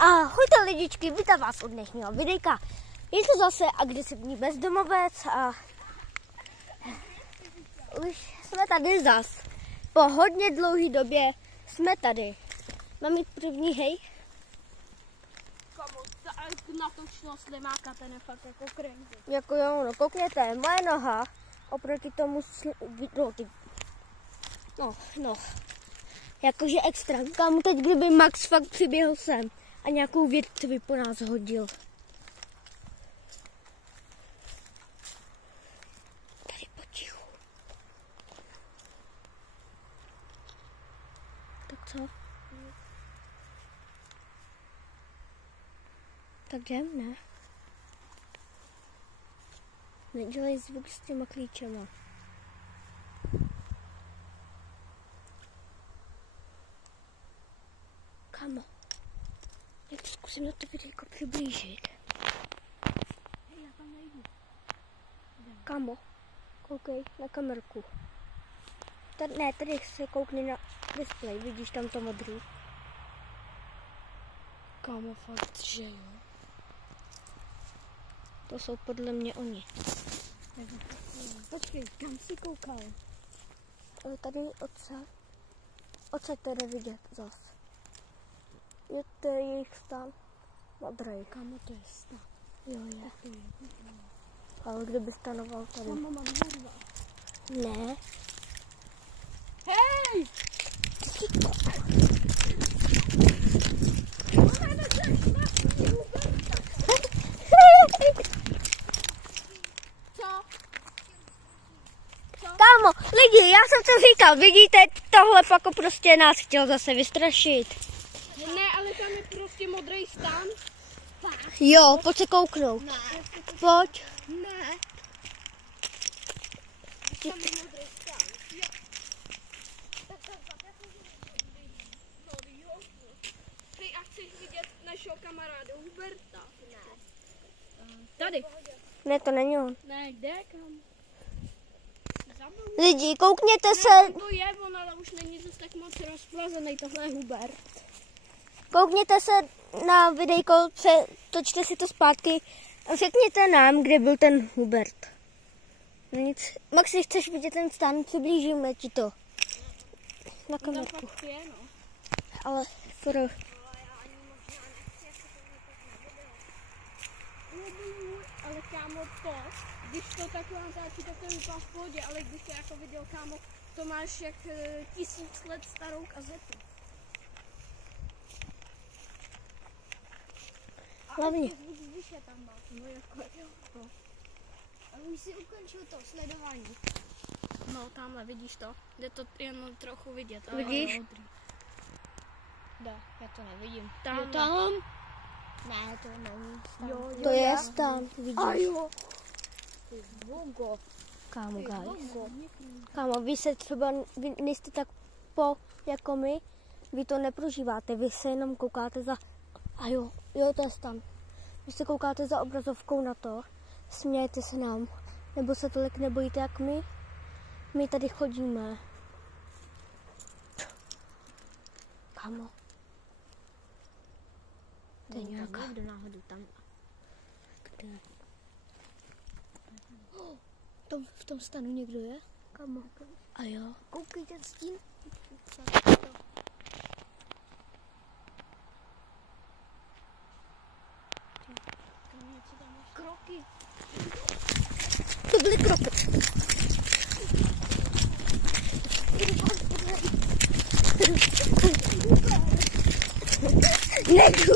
Ahojte lidičky, vítám vás od dnešního videjka. Je to zase agresivní bezdomovec a už jsme tady zas. Po hodně dlouhé době jsme tady. Mám jít první, hej? Kamo, na to šlo slimáka, ten je fakt jako crazy. Jako jo, no koukněte, moje noha oproti tomu no. Jakože extra. Kámo, teď kdyby Max fakt přiběhl sem a nějakou větvi po nás hodil. Tady potichu. Tak co? Tak jdem, ne? Nedělej zvuk s těma klíčema. Kámo, jak to zkusím na to videjko přiblížit. Hej, já tam nejdu. Kámo, koukej na kamerku. Tady se koukni na displej, vidíš tam to modrý. Kámo, fakt, že jo. To jsou podle mě oni. Počkej, kam jsi koukal? Tady odsaď to jde vidět zas. Je to jejich stan. Modrý. Kámo, to je stan. Jo, je. Ale kdyby stanoval tady. Kámo, mám hurva. Ne. Hej! Co? Kámo, lidi, já jsem to říkal, vidíte, tohle pak prostě nás chtěl zase vystrašit. Ne, ale tam je prostě modrý stan. Jo, pojď se kouknout. Ne. Pojď. Ne. Tam je modrý stan. Ty a chceš vidět našeho kamaráda Huberta? Ne. Tady. Ne, to není on. Ne, kde kam? Lidi, koukněte se, To je on, ale už není zase tak moc rozplazený, tohle je Hubert. koukněte se na videjko, točte si to zpátky a řekněte nám, kde byl ten Hubert. Nic. Maxi, chceš vidět ten stan? Přiblížíme ti to. Na Tam kamerku. fakt je, no. Ale Ale kámo, když to takhle natáčí, tak to vypadá v pohodě, ale když to jako viděl, kámo, to máš jak 1000 let starou kazetu. hlavně. Zvuk vzduše tam má. No jako, jo. Ale už si ukončil to sledování. No, tamhle, vidíš to? Jde to jen trochu vidět. Ale Vidíš? Dá, já to nevidím. Tam? Ne, to není stan. Jo, To je stan, vidíš? A jo. Kámo, guys. Kámo, vy se třeba, vy nejste tak jako my, vy to neprožíváte, vy se jenom koukáte za, jo, to je stan. Vy se koukáte za obrazovkou na to, smějete se nám, nebo se tolik nebojíte jak my. My tady chodíme. Kámo. To je nějaká. Kdo náhodou tam? Kde? V tom stanu někdo je? Kamo. A jo. Koukej ten stín. Kroky. To byly kroky. Nejdu.